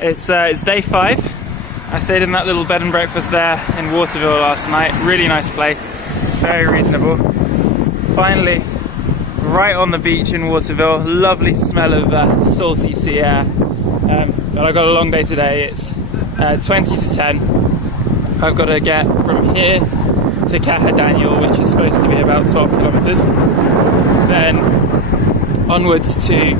It's day 5. I stayed in that little bed and breakfast there in Waterville last night. Really nice place, very reasonable. Finally, right on the beach in Waterville. Lovely smell of salty sea air. But I've got a long day today. It's 20 to 10. I've got to get from here to Caherdaniel, which is supposed to be about 12 kilometers. Then onwards to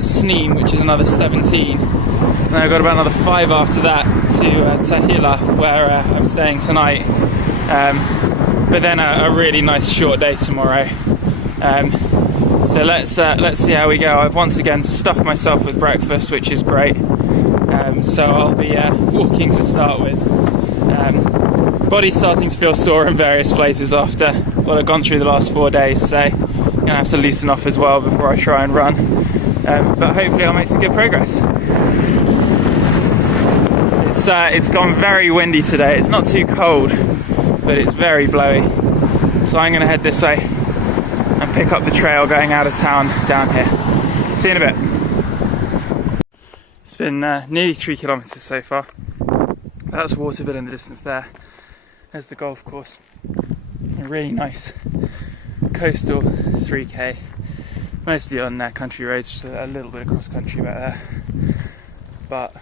Sneem, which is another 17. And then I've got about another 5 after that to Tahila, where I'm staying tonight. But then a really nice short day tomorrow. So let's see how we go. I've once again stuffed myself with breakfast, which is great. So I'll be walking to start with. Body's starting to feel sore in various places after what I've gone through the last 4 days, so I'm gonna have to loosen off as well before I try and run. But hopefully I'll make some good progress. It's gone very windy today. It's not too cold, but it's very blowy. So I'm gonna head this way and pick up the trail going out of town down here. See you in a bit. It's been nearly 3 kilometers so far. That's Waterville in the distance there. There's the golf course. A really nice coastal 3K. Mostly on country roads, just a little bit of cross country back there. But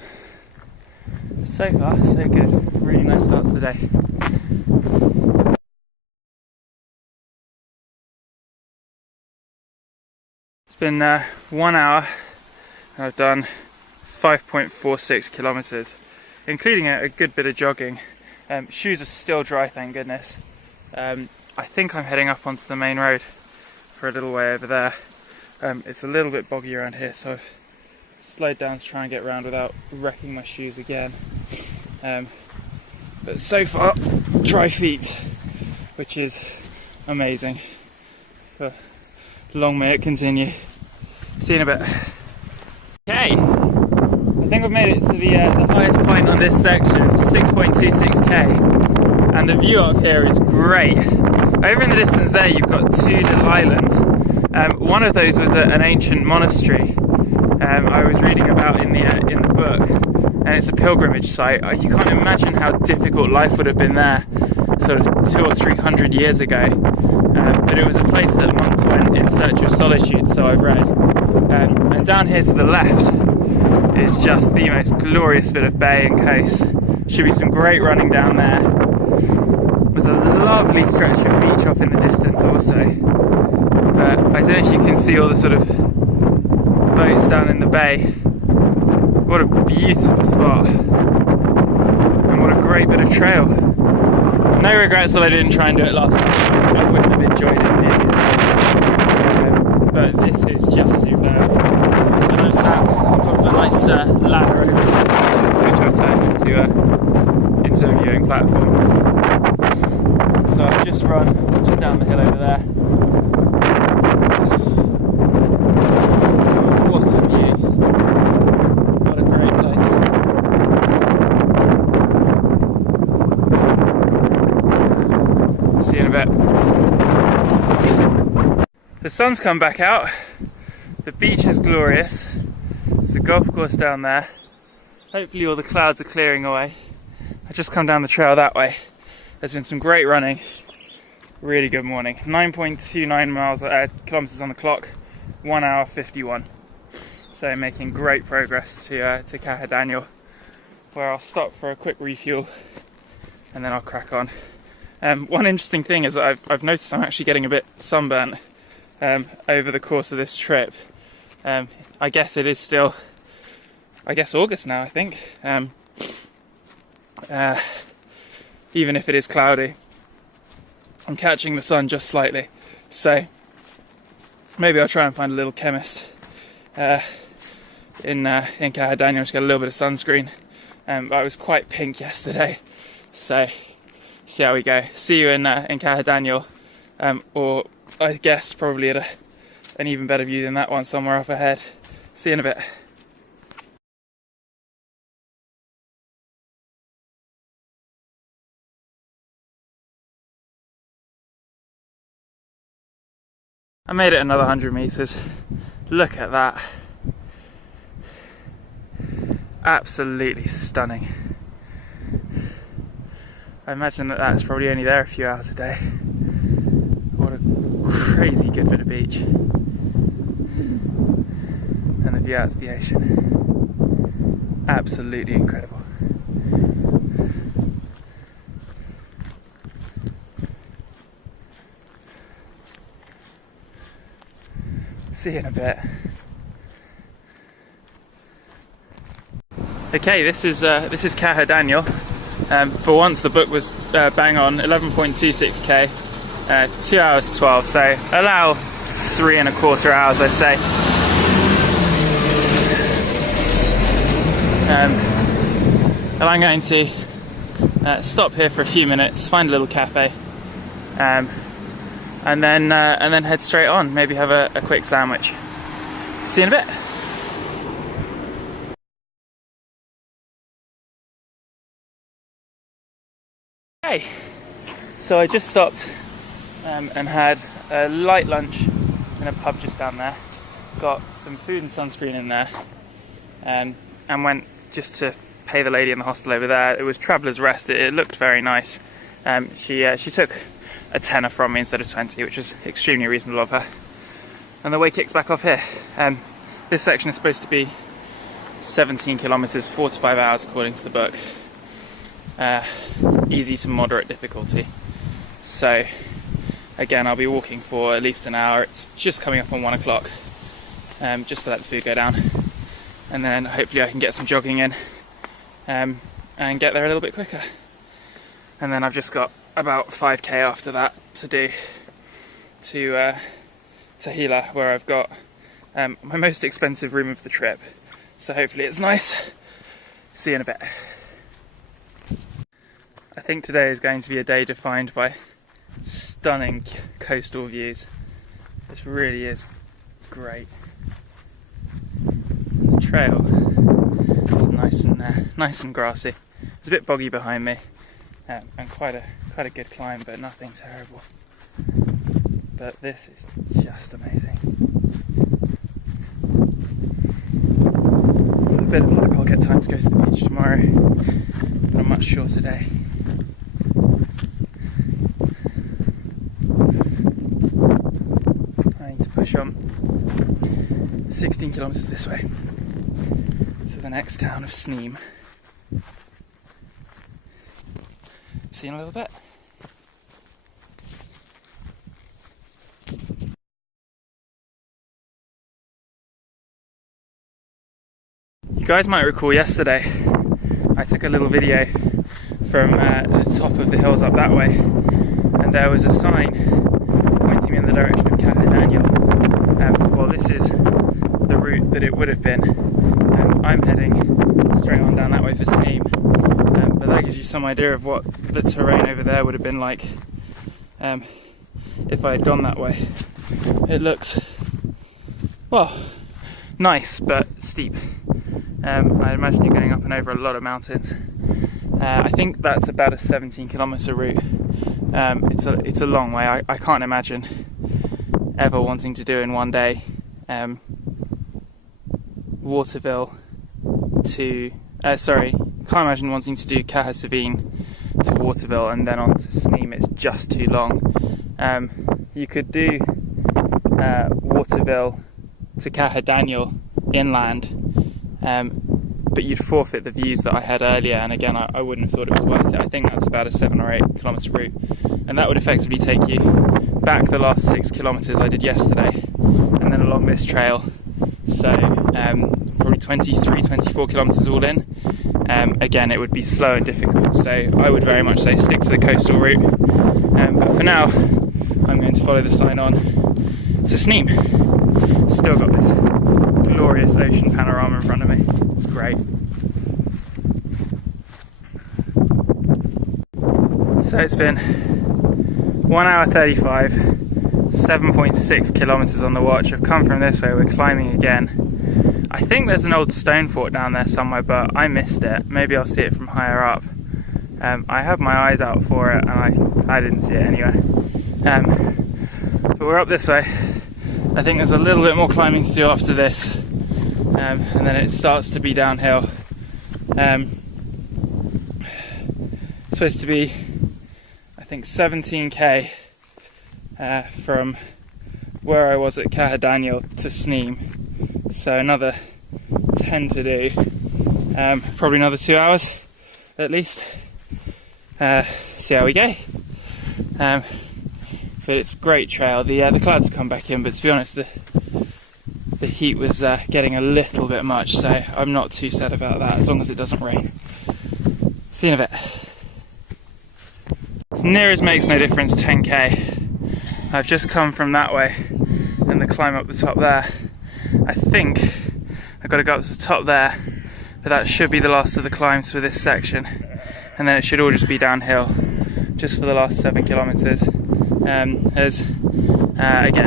so far, so good. Really nice start to the day. It's been 1 hour and I've done 5.46 kilometers, including a good bit of jogging. Shoes are still dry, thank goodness. I think I'm heading up onto the main road for a little way over there. It's a little bit boggy around here, so I've slowed down to try and get around without wrecking my shoes again. But so far, dry feet, which is amazing. But long may it continue. See you in a bit. Okay, I think I've made it to the highest point on this section, 6.26k, and the view up here is great. Over in the distance there, you've got 2 little islands. One of those was an ancient monastery I was reading about in the book, and it's a pilgrimage site. You can't imagine how difficult life would have been there sort of 200 or 300 years ago, but it was a place that monks went in search of solitude, so I've read. And down here to the left is just the most glorious bit of bay and coast. Should be some great running down there. There's a lovely stretch of beach off in the distance also, but I don't know if you can see all the sort of boats down in the bay. What a beautiful spot, and what a great bit of trail. No regrets that I didn't try and do it last time. I wouldn't have enjoyed it nearly as much. But this is just superb. And I'm sat on top of a nice ladder over the station, which I've turned into a viewing platform. So I've just run just down the hill over there. What a view. What a great place. See you in a bit. The sun's come back out. The beach is glorious. There's a golf course down there. Hopefully all the clouds are clearing away. I've just come down the trail that way. There's been some great running. Really good morning. 9.29 kilometers on the clock. 1 hour 51. So making great progress to Caherdaniel, where I'll stop for a quick refuel and then I'll crack on. One interesting thing is that I've noticed I'm actually getting a bit sunburnt over the course of this trip. I guess it is still, August now, I think. Even if it is cloudy, I'm catching the sun just slightly. So maybe I'll try and find a little chemist in Caherdaniel to get a little bit of sunscreen. But I was quite pink yesterday, so see how we go. See you in Caherdaniel, or I guess probably at an even better view than that one somewhere up ahead. See you in a bit. I made it another 100 meters. Look at that. absolutely stunning. I imagine that that's probably only there a few hours a day. What a crazy good bit of beach. And the view out to the ocean. Absolutely incredible. See you in a bit. Okay, this is Caherdaniel. For once the book was bang on, 11.26k, 2 hours 12, so allow 3.25 hours I'd say. And I'm going to stop here for a few minutes, find a little cafe, and then head straight on, maybe have a quick sandwich. See you in a bit. Okay, so I just stopped and had a light lunch in a pub just down there. Got some food and sunscreen in there, and went just to pay the lady in the hostel over there. It was Traveller's Rest. It looked very nice. She took a tenner from me instead of 20, which was extremely reasonable of her. And the way kicks back off here. This section is supposed to be 17 kilometers, 4 to 5 hours according to the book. Easy to moderate difficulty. So again, I'll be walking for at least an hour. It's just coming up on 1 o'clock, just to let the food go down, and then hopefully I can get some jogging in and get there a little bit quicker. And then I've just got about 5k after that to do to Tahila, where I've got my most expensive room of the trip, so hopefully it's nice. See you in a bit. I think today is going to be a day defined by stunning coastal views. This really is great. The trail is nice and grassy. It's a bit boggy behind me, and quite a good climb, but nothing terrible. But this is just amazing. With a bit of luck, I'll get time to go to the beach tomorrow on a much shorter day. Push on 16 kilometers this way to the next town of Sneem. See you in a little bit. You guys might recall yesterday I took a little video from the top of the hills up that way, and there was a sign pointing me in the direction of Caherdaniel. Well, this is the route that it would have been. I'm heading straight on down that way for Sneem, but that gives you some idea of what the terrain over there would have been like if I had gone that way. It looks, well, nice but steep. I imagine you're going up and over a lot of mountains. I think that's about a 17 kilometer route. It's a long way. I can't imagine ever wanting to do in one day Waterville to can't imagine wanting to do Caherdaniel to Waterville and then on to Sneem. It's just too long. You could do Waterville to Caherdaniel inland, but you'd forfeit the views that I had earlier, and again I wouldn't have thought it was worth it. I think that's about a 7 or 8 kilometre route, and that would effectively take you back the last 6 kilometres I did yesterday, and then along this trail, so probably 23, 24 kilometres all in. Again, it would be slow and difficult, so I would very much say stick to the coastal route, but for now I'm going to follow the sign on to Sneem. Still got this glorious ocean panorama in front of me. It's great. So it's been 1 hour 35, 7.6 kilometres on the watch. I've come from this way, we're climbing again. I think there's an old stone fort down there somewhere, but I missed it. Maybe I'll see it from higher up. I have my eyes out for it, and I didn't see it anyway. But we're up this way. I think there's a little bit more climbing to do after this, and then it starts to be downhill It's supposed to be, I think, 17k from where I was at Caherdaniel to Sneem, so another 10 to do, probably another 2 hours at least. See how we go. But it's a great trail. The clouds have come back in, but to be honest, the heat was getting a little bit much, so I'm not too sad about that as long as it doesn't rain. See you in a bit. As near as makes no difference, 10k. I've just come from that way and the climb up the top there. I think I've got to go up to the top there, but that should be the last of the climbs for this section, and then it should all just be downhill just for the last 7 kilometers. Again,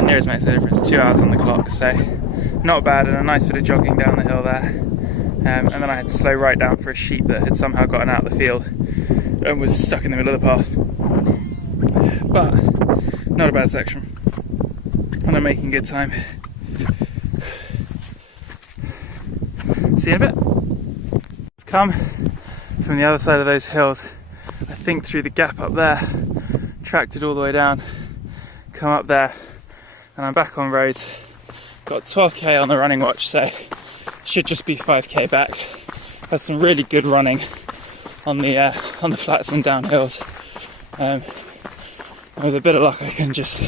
near as makes no difference, 2 hours on the clock, so not bad, and a nice bit of jogging down the hill there. And then I had to slow right down for a sheep that had somehow gotten out of the field and was stuck in the middle of the path. But not a bad section, and I'm making good time. See you in a bit. I've come from the other side of those hills, I think through the gap up there, tracked it all the way down, come up there, and I'm back on roads. Got 12k on the running watch, so should just be 5k back. Had some really good running on the flats and downhills. With a bit of luck, I can just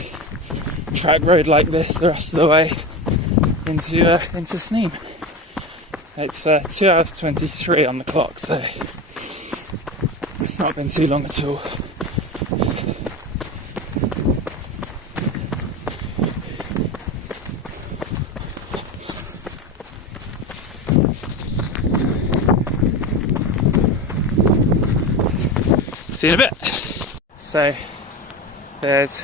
track road like this the rest of the way into Sneem. It's 2 hours 23 on the clock, so it's not been too long at all. See you in a bit. So there's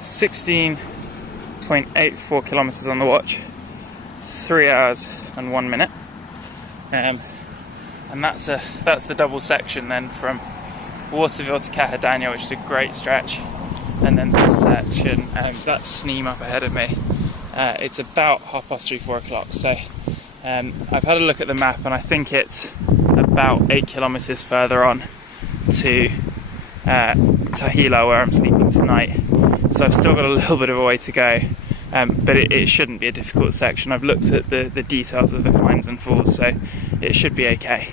16.84 kilometers on the watch, 3 hours and 1 minute, and that's the double section then from Waterville to Caherdaniel, which is a great stretch, and then this section, that's Sneem up ahead of me. It's about 3:30, 4 o'clock, so I've had a look at the map, and I think it's about 8 kilometers further on to Tahila, where I'm sleeping tonight, so I've still got a little bit of a way to go, but it shouldn't be a difficult section. I've looked at the details of the climbs and falls, so it should be okay.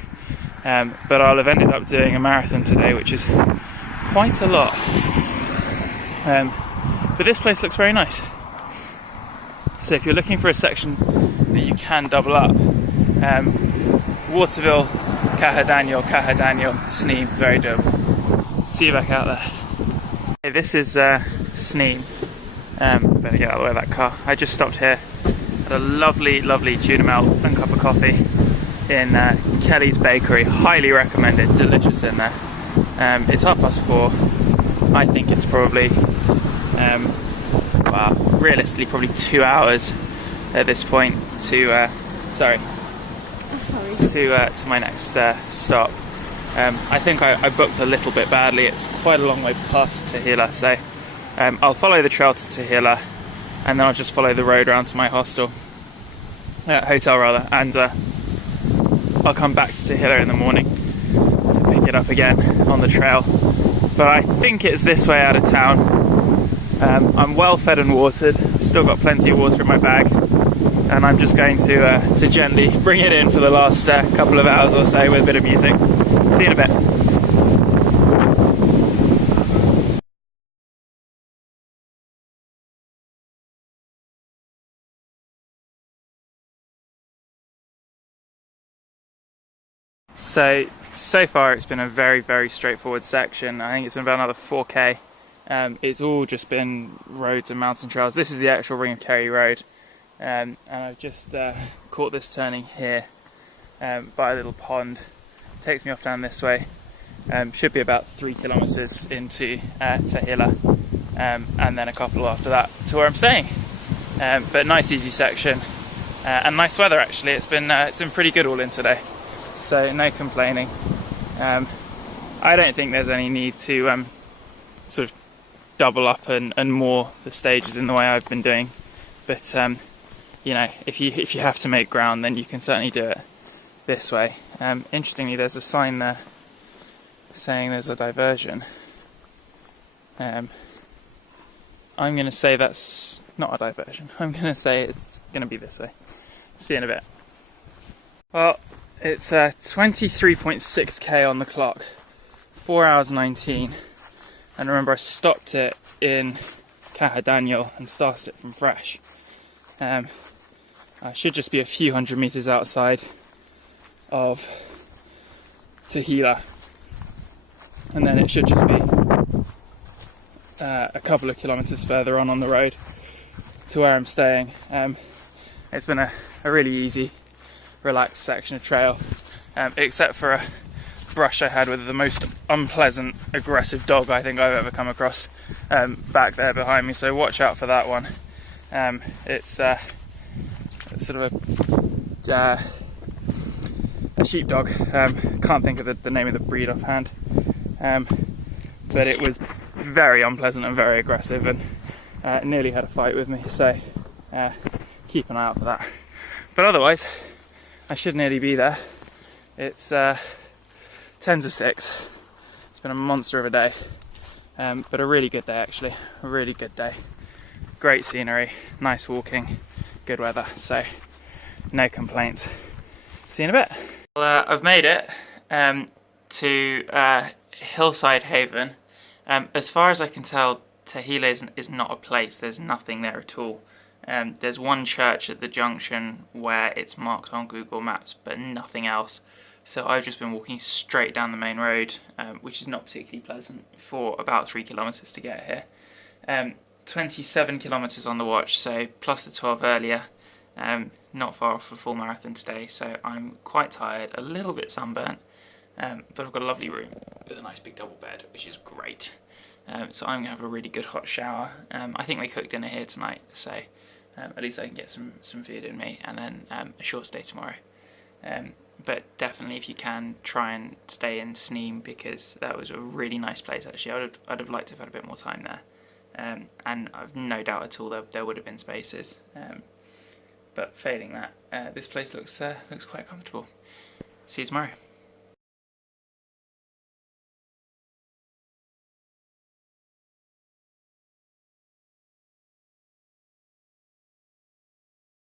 But I'll have ended up doing a marathon today, which is quite a lot. But this place looks very nice. So if you're looking for a section that you can double up, Waterville, Caherdaniel, Sneem, very doable. See you back out there. Okay, this is Sneem. Better get out of the way of that car. I just stopped here, had a lovely tuna melt and cup of coffee in Kelly's Bakery. Highly recommend it, delicious in there. It's 4:30. I think it's probably, well, realistically probably 2 hours at this point to, to my next stop. I think I booked a little bit badly. It's quite a long way past Tahila, so I'll follow the trail to Tahila, and then I'll just follow the road around to my hotel, and I'll come back to Tahila in the morning to pick it up again on the trail. But I think it's this way out of town. I'm well fed and watered. I've still got plenty of water in my bag, and I'm just going to gently bring it in for the last couple of hours or so with a bit of music. See you in a bit. So far it's been a very straightforward section. I think it's been about another 4k. It's all just been roads and mountain trails. This is the actual Ring of Kerry road, and I've just caught this turning here by a little pond. Takes me off down this way. Should be about 3 kilometers into Tahila, and then a couple after that to where I'm staying. But nice easy section, and nice weather actually. It's been pretty good all in today, so no complaining. I don't think there's any need to sort of double up and moor the stages in the way I've been doing, but you know, if you have to make ground, then you can certainly do it. this way. Interestingly, there's a sign there saying there's a diversion. I'm going to say that's not a diversion. I'm going to say it's going to be this way. See you in a bit. Well, it's 23.6k on the clock, 4 hours 19, and remember I stopped it in Caherdaniel and started it from fresh. I should just be a few hundred meters outside of Tahila, and then it should just be a couple of kilometers further on the road to where I'm staying. It's been a really easy, relaxed section of trail, except for a brush I had with the most unpleasant, aggressive dog I think I've ever come across back there behind me, so watch out for that one. It's sort of a sheepdog. Can't think of the name of the breed offhand, but it was very unpleasant and very aggressive, and nearly had a fight with me, so keep an eye out for that. But otherwise, I should nearly be there. It's 10 to 6. It's been a monster of a day, but a really good day actually. A really good day. Great scenery, nice walking, good weather, so no complaints. See you in a bit. Well, I've made it to Hillside Haven. As far as I can tell, Tahila is not a place. There's nothing there at all. There's one church at the junction where it's marked on Google Maps, but nothing else. So I've just been walking straight down the main road, which is not particularly pleasant, for about 3 kilometers to get here. 27 kilometers on the watch, so plus the 12 earlier. Not far off a full marathon today, so I'm quite tired, a little bit sunburnt, but I've got a lovely room with a nice big double bed, which is great. So I'm going to have a really good hot shower. I think they cook dinner here tonight, so at least I can get some food in me, and then a short stay tomorrow. But definitely, if you can, try and stay in Sneem, because that was a really nice place actually. I'd have liked to have had a bit more time there, and I've no doubt at all there would have been spaces. But failing that, this place looks quite comfortable. See you tomorrow.